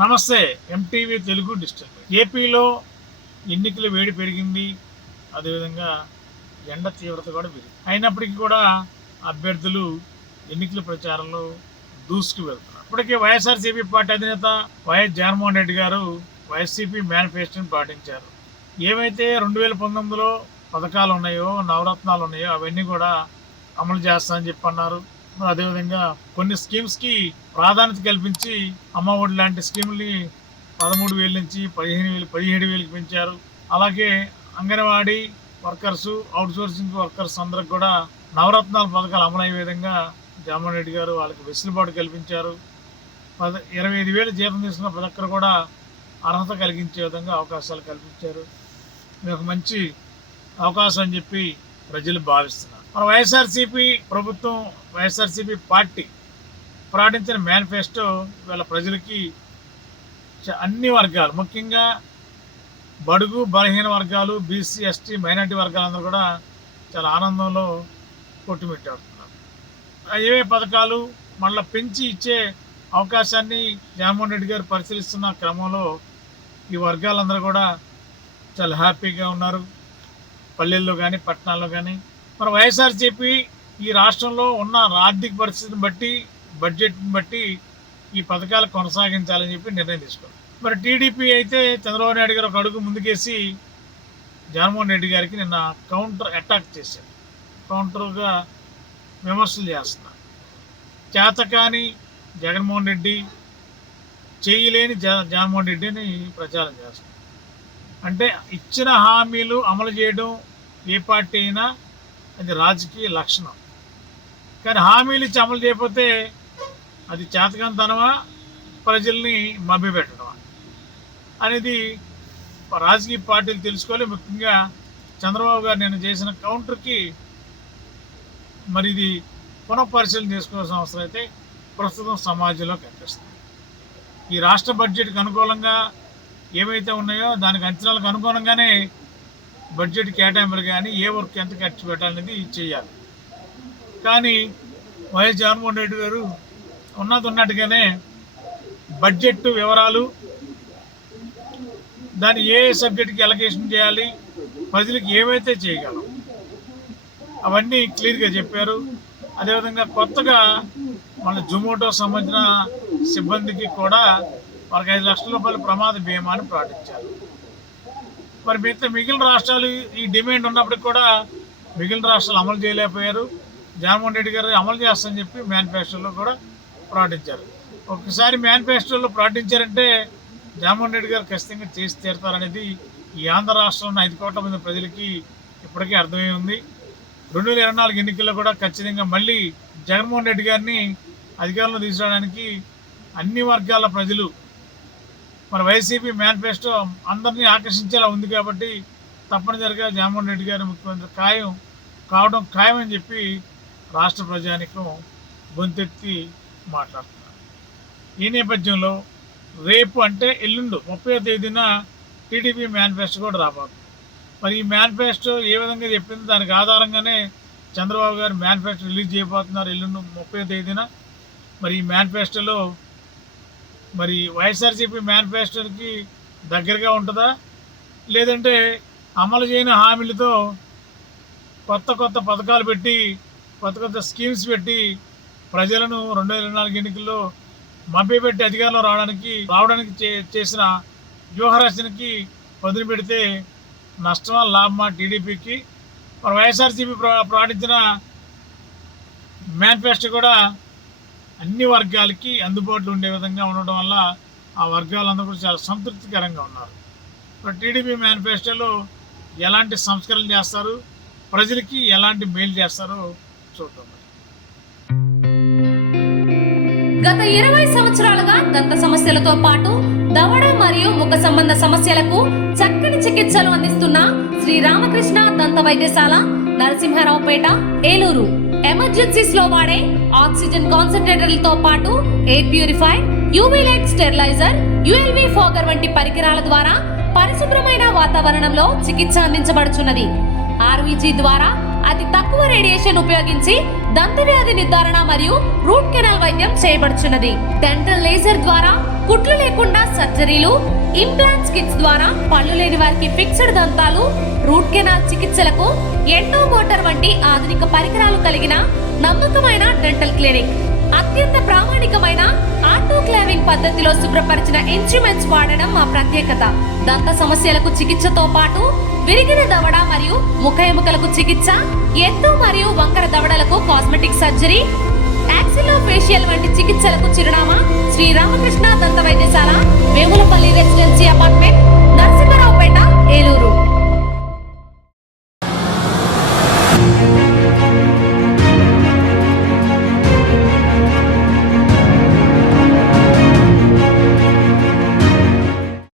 నమస్తే. MTV Telugu digital. ఏపీలో ఎన్నికల వేడి పెరిగింది. అదేవిధంగా ఎండ తీవ్రత కూడా పెరిగింది. అయినప్పటికీ కూడా అభ్యర్థులు ఎన్నికల ప్రచారంలో దూసుకు వెళ్తున్నారు. ఇప్పటికే వైఎస్ఆర్సీపీ పార్టీ అధినేత వైఎస్ జగన్మోహన్ రెడ్డి గారు వైసీపీ మేనిఫెస్టోని పాటించారు. ఏవైతే 2019లో పథకాలు ఉన్నాయో, నవరత్నాలు ఉన్నాయో అవన్నీ కూడా అమలు చేస్తామని చెప్పి అన్నారు. అదేవిధంగా కొన్ని స్కీమ్స్కి ప్రాధాన్యత కల్పించి అమ్మఒడి లాంటి స్కీముల్ని 13,000 నుంచి 15,000, 17,000కి పెంచారు. అలాగే అంగన్వాడీ వర్కర్సు, అవుట్సోర్సింగ్ వర్కర్స్ అందరికి కూడా నవరత్నాల పథకాలు అమలయ్యే విధంగా జగన్మోహన్ రెడ్డి గారు వాళ్ళకి వెసులుబాటు కల్పించారు. 25,000 జీతం తీసుకున్న ప్రతి ఒక్కరు కూడా అర్హత కలిగించే విధంగా అవకాశాలు కల్పించారు. ఇది ఒక మంచి అవకాశం అని చెప్పి ప్రజలు భావిస్తున్నారు. మన వైఎస్ఆర్సీపీ ప్రభుత్వం, వైఎస్ఆర్సీపీ పార్టీ ప్రకటించిన మేనిఫెస్టో వీళ్ళ ప్రజలకి అన్ని వర్గాలు, ముఖ్యంగా బడుగు బలహీన వర్గాలు, బీసీ, ఎస్టీ, మైనార్టీ వర్గాలందరూ కూడా చాలా ఆనందంలో కొట్టుమిట్టాడుతున్నారు. ఏవే పథకాలు మళ్ళీ పెంచి ఇచ్చే అవకాశాన్ని జగన్మోహన్ రెడ్డి గారు పరిశీలిస్తున్న క్రమంలో ఈ వర్గాలందరూ కూడా చాలా హ్యాపీగా ఉన్నారు. పల్లెల్లో కానీ పట్టణాల్లో కానీ. మన వైఎస్ఆర్సీపీ ఈ రాష్ట్రంలో ఉన్న ఆర్థిక పరిస్థితిని బట్టి, బడ్జెట్ని బట్టి ఈ పథకాలు కొనసాగించాలని చెప్పి నిర్ణయం తీసుకున్నారు. మరి టీడీపీ అయితే చంద్రబాబు నాయుడు గారు ఒక అడుగు ముందుకేసి జగన్మోహన్ రెడ్డి గారికి నిన్న కౌంటర్ అటాక్ చేశారు. కౌంటర్గా విమర్శలు చేస్తున్నారు. చేతకాని జగన్మోహన్ రెడ్డి, చేయలేని జగన్మోహన్ రెడ్డి అని ప్రచారం చేస్తున్నారు. అంటే ఇచ్చిన హామీలు అమలు చేయడం ఏ పార్టీ అయినా అది రాజకీయ లక్షణం. కానీ హామీలు ఇచ్చి అమలు చేయకపోతే అది చేతకానితనమా, ప్రజల్ని మభ్యపెట్టడమా అనేది రాజకీయ పార్టీలు తెలుసుకోవాలి. ముఖ్యంగా చంద్రబాబు గారు నేను చేసిన కౌంటర్కి మరి ఇది పునఃపరిశీలన చేసుకోవాల్సిన అవసరం అయితే ప్రస్తుతం సమాజంలో కనిపిస్తుంది. ఈ రాష్ట్ర బడ్జెట్కి అనుకూలంగా ఏవైతే ఉన్నాయో దానికి అంచనాలకు అనుగుణంగానే బడ్జెట్ కేటాయింపులు కానీ ఏ వర్క్ ఎంత ఖర్చు పెట్టాలనేది చేయాలి. కానీ వైఎస్ జగన్మోహన్ రెడ్డి గారు ఉన్నట్టుగానే బడ్జెట్ వివరాలు, దాన్ని ఏ సబ్జెక్ట్కి అలొకేషన్ చేయాలి, ప్రజలకు ఏవైతే చేయగలం అవన్నీ క్లియర్గా చెప్పారు. అదేవిధంగా కొత్తగా మన జొమాటో సంబంధించిన సిబ్బందికి కూడా వాళ్ళకి 5 లక్షల రూపాయల ప్రమాద బీమాని ప్రకటించారు. మరి మిగిలిన రాష్ట్రాలు ఈ డిమాండ్ ఉన్నప్పటికి కూడా మిగిలిన రాష్ట్రాలు అమలు చేయలేకపోయారు. జగన్మోహన్ రెడ్డి గారు అమలు చేస్తామని చెప్పి మేనిఫెస్టోలో కూడా ప్రకటించారు. ఒకసారి మేనిఫెస్టోలో ప్రకటించారంటే జగన్మోహన్ రెడ్డి గారు ఖచ్చితంగా చేసి తీరుతారనేది ఈ ఆంధ్ర రాష్ట్రంలో 5 కోట్ల మంది ప్రజలకి ఇప్పటికీ అర్థమై ఉంది. 2024 ఎన్నికల్లో కూడా ఖచ్చితంగా మళ్ళీ జగన్మోహన్ రెడ్డి గారిని అధికారంలో తీసుకురావడానికి అన్ని వర్గాల ప్రజలు, మన వైసీపీ మేనిఫెస్టో అందరినీ ఆకర్షించేలా ఉంది కాబట్టి తప్పనిసరిగా జగన్మోహన్ రెడ్డి గారు ముఖ్యమంత్రి కావడం ఖాయమని చెప్పి రాష్ట్ర ప్రజానికం గొంతెత్తి మాట్లాడుతున్నారు. ఈ నేపథ్యంలో రేపు అంటే ఎల్లుండు 30వ తేదీన టీడీపీ మేనిఫెస్టో కూడా రాబోతుంది. మరి ఈ మేనిఫెస్టో ఏ విధంగా చెప్పింది దానికి ఆధారంగానే చంద్రబాబు గారు మేనిఫెస్టో రిలీజ్ చేయబోతున్నారు ఎల్లుండు 30వ తేదీన. మరి ఈ మేనిఫెస్టోలో మరి వైఎస్ఆర్సీపీ మేనిఫెస్టోకి దగ్గరగా ఉంటుందా, లేదంటే అమలు చేయని హామీలతో కొత్త పథకాలు పెట్టి, కొత్త స్కీమ్స్ పెట్టి ప్రజలను 2024 ఎన్నికల్లో మభ్యపెట్టి అధికారంలో రావడానికి చేసిన వ్యూహరచనకి పదును పెడితే నష్టమా లాభమా టీడీపీకి? మరి వైఎస్ఆర్సీపీ ప్రకటించిన మేనిఫెస్టో కూడా అన్ని వర్గాలకి అందుబాటులో ఉండే విధంగా ఉండడం వల్ల ఆ వర్గాలందరూ కూడా చాలా సంతృప్తికరంగా ఉన్నారు. ఇప్పుడు టీడీపీ మేనిఫెస్టోలో ఎలాంటి సంస్కరణలు చేస్తారు, ప్రజలకి ఎలాంటి మేలు చేస్తారో చూద్దాం. గత 20 సంవత్సరాలుగా దంత సమస్యలతో పాటు దవడ మరియు ముఖ సంబంధ సమస్యలకు చక్కని చికిత్సలు అందిస్తున్న శ్రీ రామకృష్ణ దంత వైద్యశాల, నరసింహారావుపేట, ఏలూరు. ఎమర్జెన్సీస్ లో వాడే ఆక్సిజన్ కాన్సంట్రేటర్లతో పాటు air purifier, UV light steriliser, ULV fogger వంటి పరికరాల ద్వారా పరిశుభ్రమైన వాతావరణంలో చికిత్స అందించబడుచున్నది. ఆర్వీజీ ద్వారా అతి తక్కువ రేడియేషన్ ఉపయోగించి దంతవ్యాధి నిర్ధారణ మరియు రూట్ కెనాల్ వైద్యం చేయబడుచున్నది. డెంటల్ లేజర్ ద్వారా కుట్లు లేకుండా సర్జరీలు, ఇంప్లాంట్స్ కిట్స్ ద్వారా పళ్ళు లేని వారికి ఫిక్స్డ్ దంతాలు, రూట్ కెనాల్ చికిత్సలకు ఎండో మోటార్ వంటి ఆధునిక పరికరాలు కలిగిన నమ్మకమైన డెంటల్ క్లినిక్. అత్యంత ప్రామాణికమైన ఆటోక్లావింగ్ పద్ధతిలో శుభ్రపరిచిన ఇన్స్ట్రుమెంట్స్ వాడడం మా ప్రత్యేకత. దంత సమస్యలకు చికిత్సతో పాటు విరిగిన దవడ మరియు ముఖ ఎముకలకు చికిత్స, ఎత్తు మరియు వంకర దవడలకు కాస్మెటిక్ సర్జరీ, యాక్సిలోఫేషియల్ వంటి చికిత్సలకు చిరునామా శ్రీ రామకృష్ణ దంత వైద్యశాల, వేములపల్లి రెసిడెన్సీ